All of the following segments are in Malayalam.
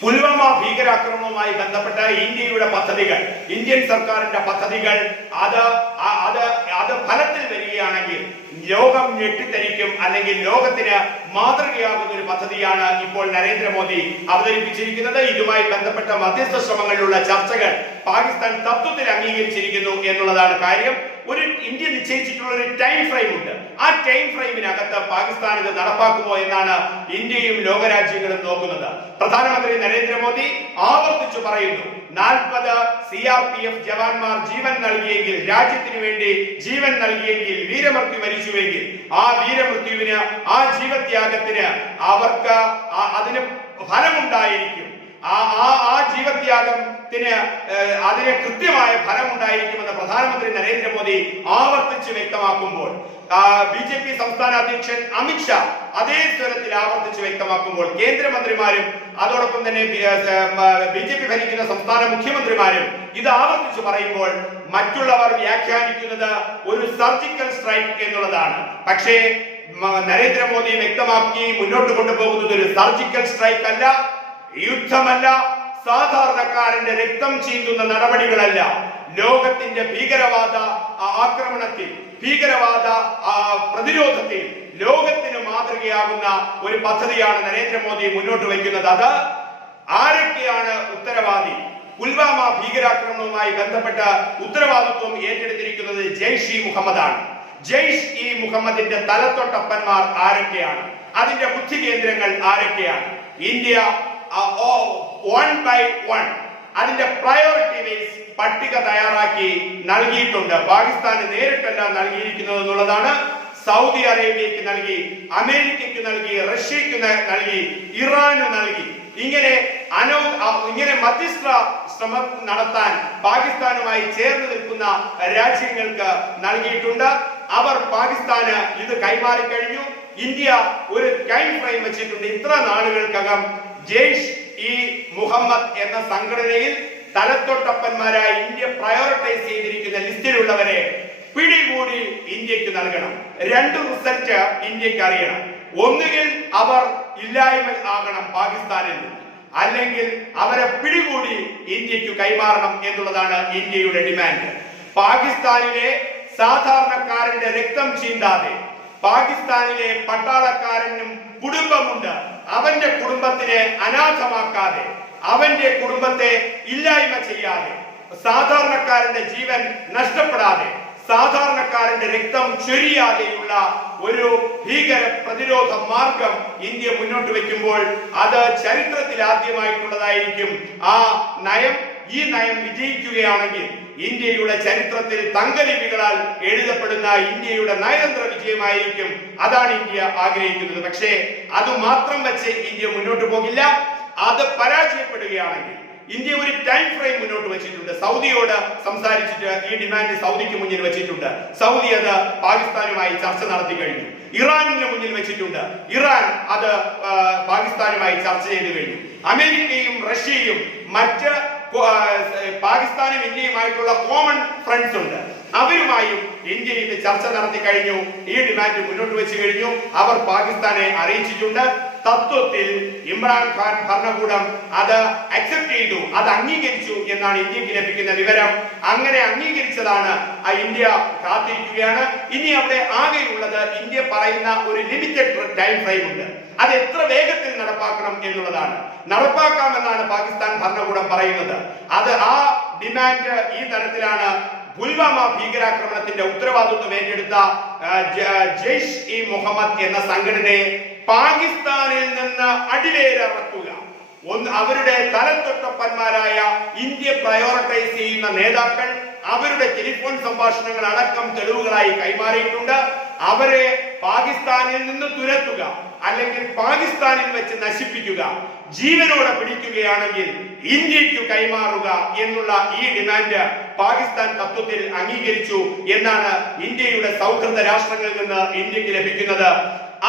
പുൽവാമ ഭീകരാക്രമണവുമായി ബന്ധപ്പെട്ട ഇന്ത്യയുടെ പദ്ധതികൾ ഇന്ത്യൻ സർക്കാരിന്റെ പദ്ധതികൾ അത് അത് അത് ഫലത്തിൽ വരികയാണെങ്കിൽ ലോകം ഞെട്ടിത്തരിക്കും അല്ലെങ്കിൽ ലോകത്തിന് മാതൃകയാകുന്ന ഒരു പദ്ധതിയാണ് ഇപ്പോൾ നരേന്ദ്രമോദി അവതരിപ്പിച്ചിരിക്കുന്നത്. ഇതുമായി ബന്ധപ്പെട്ട മധ്യസ്ഥ ശ്രമങ്ങളിലുള്ള ചർച്ചകൾ പാകിസ്ഥാൻ തത്വത്തിൽ അംഗീകരിച്ചിരിക്കുന്നു എന്നുള്ളതാണ് കാര്യം. ഒരു ഇന്ത്യ നിശ്ചയിച്ചിട്ടുള്ള ഒരു ടൈം ഫ്രെയിം ഉണ്ട്. ആ ടൈം ഫ്രെയിമിനകത്ത് പാകിസ്ഥാൻ ഇത് നടപ്പാക്കുമോ എന്നാണ് ഇന്ത്യയും ലോകരാജ്യങ്ങളും നോക്കുന്നത്. പ്രധാനമന്ത്രി നരേന്ദ്രമോദി ആവർത്തിച്ചു പറയുന്നു നാൽപ്പത് സി ആർ പി എഫ് ജവാന്മാർ ജീവൻ നൽകിയെങ്കിൽ രാജ്യത്തിന് വേണ്ടി ജീവൻ നൽകിയെങ്കിൽ വീരമൃത്യു മരിച്ചുവെങ്കിൽ ആ വീരമൃത്യുവിന് ആ ജീവത്യാഗത്തിന് അവർക്ക് അതിന് ഫലമുണ്ടായിരിക്കും. ആ ആ ആ ജീവത്യാഗത്തിന് അതിന് കൃത്യമായ ഫലമുണ്ടായിരിക്കുമെന്ന് പ്രധാനമന്ത്രി നരേന്ദ്രമോദി ആവർത്തിച്ച് വ്യക്തമാക്കുമ്പോൾ ബി ജെ പി സംസ്ഥാന അധ്യക്ഷൻ അമിത്ഷാ അതേ സ്വരത്തിൽ ആവർത്തിച്ച് വ്യക്തമാക്കുമ്പോൾ കേന്ദ്രമന്ത്രിമാരും അതോടൊപ്പം തന്നെ ബി ജെ പി ഭരിക്കുന്ന സംസ്ഥാന മുഖ്യമന്ത്രിമാരും ഇത് ആവർത്തിച്ച് പറയുമ്പോൾ മറ്റുള്ളവർ വ്യാഖ്യാനിക്കുന്നത് ഒരു സർജിക്കൽ സ്ട്രൈക്ക് എന്നുള്ളതാണ്. പക്ഷേ നരേന്ദ്രമോദി വ്യക്തമാക്കി മുന്നോട്ട് കൊണ്ടുപോകുന്നത് ഒരു സർജിക്കൽ സ്ട്രൈക്ക് അല്ല. യുദ്ധമല്ല സാധാരണക്കാരന്റെ രക്തം ചീന്തുന്ന നടപടികളല്ല. ലോകത്തിന്റെ ഭീകരവാദ ആക്രമണത്തിൽ ഭീകരവാദ പ്രതിരോധത്തിൽ ലോകത്തിന് മാതൃകയാകുന്ന ഒരു പദ്ധതിയാണ് നരേന്ദ്രമോദി മുന്നോട്ട് വയ്ക്കുന്നത്. അത് ആരൊക്കെയാണ് ഉത്തരവാദി? പുൽവാമ ഭീകരാക്രമണവുമായി ബന്ധപ്പെട്ട ഉത്തരവാദിത്വം ഏറ്റെടുത്തിരിക്കുന്നത് ജയ്ഷ് ഇ മുഹമ്മദാണ്. ജയ്ഷ് ഇ മുഹമ്മദിന്റെ തലത്തൊട്ടപ്പന്മാർ ആരൊക്കെയാണ്? അതിന്റെ ബുദ്ധി കേന്ദ്രങ്ങൾ ആരൊക്കെയാണ്? ഇന്ത്യ വൺ ബൈ വൺ അതിന്റെ പ്രയോറിറ്റി വേസ് പട്ടിക തയ്യാറാക്കി നൽകിയിട്ടുണ്ട്. പാകിസ്ഥാന് നേരിട്ടല്ല നൽകിയിരിക്കുന്നത് എന്നുള്ളതാണ് സൗദി അറേബ്യക്ക് നൽകി അമേരിക്കയ്ക്ക് നൽകി റഷ്യക്ക് നൽകി ഇറാന് നൽകി. ഇങ്ങനെ അനോ ഇങ്ങനെ മധ്യസ്ഥ ശ്രമം നടത്താൻ പാകിസ്ഥാനുമായി ചേർന്ന് നിൽക്കുന്ന രാജ്യങ്ങൾക്ക് നൽകിയിട്ടുണ്ട്. അവർ പാകിസ്ഥാന് ഇത് കൈമാറി കഴിഞ്ഞു. ഇന്ത്യ ഒരു ടൈം ഫ്രെയിം വെച്ചിട്ടുണ്ട്. ഇത്ര നാളുകൾക്കകം ജെയ്ഷ് ഇ മുഹമ്മദ് എന്ന സംഘടനയിൽ തലത്തൊട്ടപ്പന്മാരായി ഇന്ത്യ പ്രയോറിറ്റൈസ് ചെയ്തിരിക്കുന്ന ലിസ്റ്റിലുള്ളവരെ പിടികൂടി ഇന്ത്യയ്ക്ക് നൽകണം. രണ്ട് റിസൾട്ട് ഇന്ത്യയ്ക്ക് അറിയണം. ഒന്നുകിൽ അവർ ഇല്ലായ്മ ആകണം പാകിസ്ഥാനിൽ അല്ലെങ്കിൽ അവരെ പിടികൂടി ഇന്ത്യയ്ക്ക് കൈമാറണം എന്നുള്ളതാണ് ഇന്ത്യയുടെ ഡിമാൻഡ് പാകിസ്ഥാനിലെ സാധാരണക്കാരന്റെ രക്തം ചീന്താതെ പാകിസ്ഥാനിലെ പട്ടാളക്കാരനും കുടുംബമുണ്ട്. അവന്റെ കുടുംബത്തിനെ അനാഥമാക്കാതെ അവന്റെ കുടുംബത്തെ ഇല്ലായ്മ ചെയ്യാതെ സാധാരണക്കാരന്റെ ജീവൻ നഷ്ടപ്പെടാതെ സാധാരണക്കാരന്റെ രക്തം ചൊരിയാതെയുള്ള ഒരു ഭീകര പ്രതിരോധ മാർഗം ഇന്ത്യ മുന്നോട്ട് വെക്കുമ്പോൾ അത് ചരിത്രത്തിൽ ആദ്യമായിട്ടുള്ളതായിരിക്കും ആ നയം. ഈ നയം വിജയിക്കുകയാണെങ്കിൽ ഇന്ത്യയുടെ ചരിത്രത്തിൽ തങ്കലിപികളാൽ എഴുതപ്പെടുന്ന ഇന്ത്യയുടെ നയതന്ത്ര വിജയമായിരിക്കും അതാണ് ഇന്ത്യ ആഗ്രഹിക്കുന്നത്. പക്ഷേ അത് മാത്രം വെച്ച് ഇന്ത്യ മുന്നോട്ട് പോകില്ല. അത് പരാജയപ്പെടുകയാണെങ്കിൽ ഇന്ത്യ ഒരു ടൈം ഫ്രെയിം മുന്നോട്ട് വെച്ചിട്ടുണ്ട്. സൗദിയോട് സംസാരിച്ചിട്ട് ഈ ഡിമാൻഡ് സൗദിക്ക് മുന്നിൽ വെച്ചിട്ടുണ്ട്. സൗദി അത് പാകിസ്ഥാനുമായി ചർച്ച നടത്തി കഴിഞ്ഞു. ഇറാനിന് മുന്നിൽ വെച്ചിട്ടുണ്ട്. ഇറാൻ അത് പാകിസ്ഥാനുമായി ചർച്ച ചെയ്തു കഴിഞ്ഞു. അമേരിക്കയും റഷ്യയും മറ്റ് പാകിസ്ഥാനും ഇന്ത്യയുമായിട്ടുള്ള കോമൺ ഫ്രണ്ട്സ് ഉണ്ട്. അവരുമായും ഇന്ത്യ ഇത് ചർച്ച നടത്തി കഴിഞ്ഞു. ഈ ഡിമാൻഡ് മുന്നോട്ട് വെച്ച് കഴിഞ്ഞു. അവർ പാകിസ്ഥാനെ അറിയിച്ചിട്ടുണ്ട്. തത്വത്തിൽ ഇമ്രാൻഖാൻ ഭരണകൂടം അത് അക്സെപ്റ്റ് ചെയ്തു അത് അംഗീകരിച്ചു എന്നാണ് ഇന്ത്യയ്ക്ക് ലഭിക്കുന്ന വിവരം. അങ്ങനെ അംഗീകരിച്ചതാണ് ആ ഇന്ത്യ കാത്തിരിക്കുകയാണ്. ഇനി അവിടെ ആകെയുള്ളത് ഇന്ത്യ പറയുന്ന ഒരു ലിമിറ്റഡ് ടൈം ഫ്രെയിം ഉണ്ട്. അത് എത്ര വേഗത്തിൽ നടപ്പാക്കണം എന്നുള്ളതാണ്. നടപ്പാക്കാമെന്നാണ് പാകിസ്ഥാൻ ഭരണകൂടം പറയുന്നത്. അത് ആ ഡിമാൻഡ് ഈ തരത്തിലാണ് പുൽവാമ ഭീകരാക്രമണത്തിന്റെ ഉത്തരവാദിത്വം ഏറ്റെടുത്ത ജെയ്ഷ് ഇ മുഹമ്മദ് എന്ന സംഘടനയെ പാകിസ്ഥാനിൽ നിന്ന് അടിവേരറക്കുക ഒന്ന് അവരുടെ തലത്തൊട്ടപ്പന്മാരായ ഇന്ത്യ പ്രയോറിറ്റൈസ് ചെയ്യുന്ന നേതാക്കൾ അവരുടെ ടെലിഫോൺ സംഭാഷണങ്ങൾ അടക്കം തെളിവുകളായി കൈമാറിയിട്ടുണ്ട്. അവരെ പാകിസ്ഥാനിൽ നിന്ന് തുരത്തുക അല്ലെങ്കിൽ പാകിസ്ഥാനിൽ വെച്ച് നശിപ്പിക്കുക ജീവനോടെ പിടിക്കുകയാണെങ്കിൽ ഇന്ത്യയ്ക്ക് കൈമാറുക എന്നുള്ള ഈ ഡിമാൻഡ് പാകിസ്ഥാൻ തത്വത്തിൽ അംഗീകരിച്ചു എന്നാണ് ഇന്ത്യയുടെ സൗഹൃദ രാഷ്ട്രങ്ങളിൽ നിന്ന് ഇന്ത്യയ്ക്ക് ലഭിക്കുന്നത്.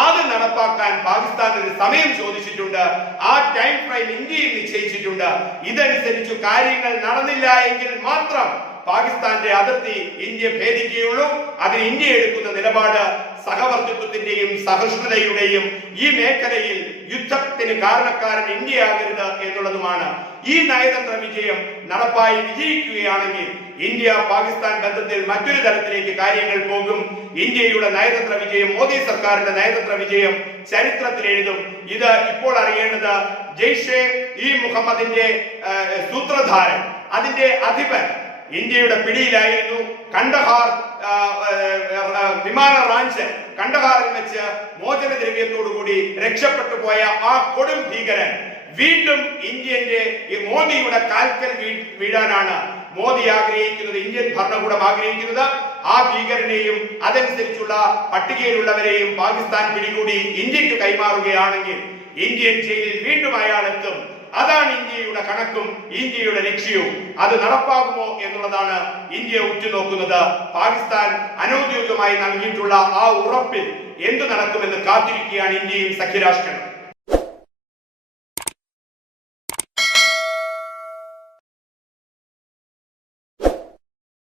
അത് നടപ്പാക്കാൻ പാകിസ്ഥാൻ ഒരു സമയം ചോദിച്ചിട്ടുണ്ട്. ആ ടൈം ഫ്രെയിം ഇന്ത്യയും നിശ്ചയിച്ചിട്ടുണ്ട്. ഇതനുസരിച്ച് കാര്യങ്ങൾ നടന്നില്ല എങ്കിൽ മാത്രം പാകിസ്ഥാന്റെ അതിർത്തി ഇന്ത്യ ഭേദിക്കുകയുള്ളൂ. അതിന് ഇന്ത്യ എടുക്കുന്ന നിലപാട് സഹവർത്തിത്വത്തിന്റെയും സഹിഷ്ണുതയുടെയും ഈ മേഖലയിൽ യുദ്ധത്തിന് കാരണക്കാരൻ ഇന്ത്യയാകരുത് എന്നുള്ളതുമാണ്. ഈ നയതന്ത്ര വിജയം നടപ്പായി വിജയിക്കുകയാണെങ്കിൽ ഇന്ത്യ പാകിസ്ഥാൻ ബന്ധത്തിൽ മറ്റൊരു തലത്തിലേക്ക് കാര്യങ്ങൾ പോകും. ഇന്ത്യയുടെ നയതന്ത്ര വിജയം മോദി സർക്കാരിന്റെ നയതന്ത്ര വിജയം ചരിത്രത്തിൽ എഴുതും. ഇത് ഇപ്പോൾ അറിയേണ്ടത് ജെയ്ഷെ ഇ മുഹമ്മദിന്റെ സൂത്രധാരൻ അതിന്റെ അധിപൻ ഇന്ത്യയുടെ പിടിയിലായിരുന്നു. കണ്ടഹാർ വിമാന റാഞ്ച് കണ്ടഹാറിൽ വെച്ച് മോചന ദ്രവ്യത്തോടുകൂടി രക്ഷപ്പെട്ടു പോയ ആ കൊടും ഭീകരൻ വീണ്ടും ഇന്ത്യന്റെ മോദിയുടെ കാൽക്കൽ വീഴാനാണ് മോദി ആഗ്രഹിക്കുന്നത് ഇന്ത്യൻ ഭരണകൂടം ആഗ്രഹിക്കുന്നത് ആ ഭീകരനെയും അതനുസരിച്ചുള്ള പട്ടികയിലുള്ളവരെയും പാകിസ്ഥാൻ പിടികൂടി ഇന്ത്യയ്ക്ക് കൈമാറുകയാണെങ്കിൽ ഇന്ത്യൻ ജയിലിൽ വീണ്ടും അയാൾ എത്തും. അതാണ് ഇന്ത്യയുടെ കണക്കും ഇന്ത്യയുടെ ലക്ഷ്യവും. അത് നടപ്പാകുമോ എന്നുള്ളതാണ് ഇന്ത്യ ഉറ്റുനോക്കുന്നത്. പാകിസ്ഥാൻ അനൌദ്യോഗികമായി നൽകിയിട്ടുള്ള ആ ഉറപ്പിൽ എന്തു നടക്കുമെന്ന് കാത്തിരിക്കുകയാണ് ഇന്ത്യയും സഖ്യരാഷ്ട്രങ്ങളും.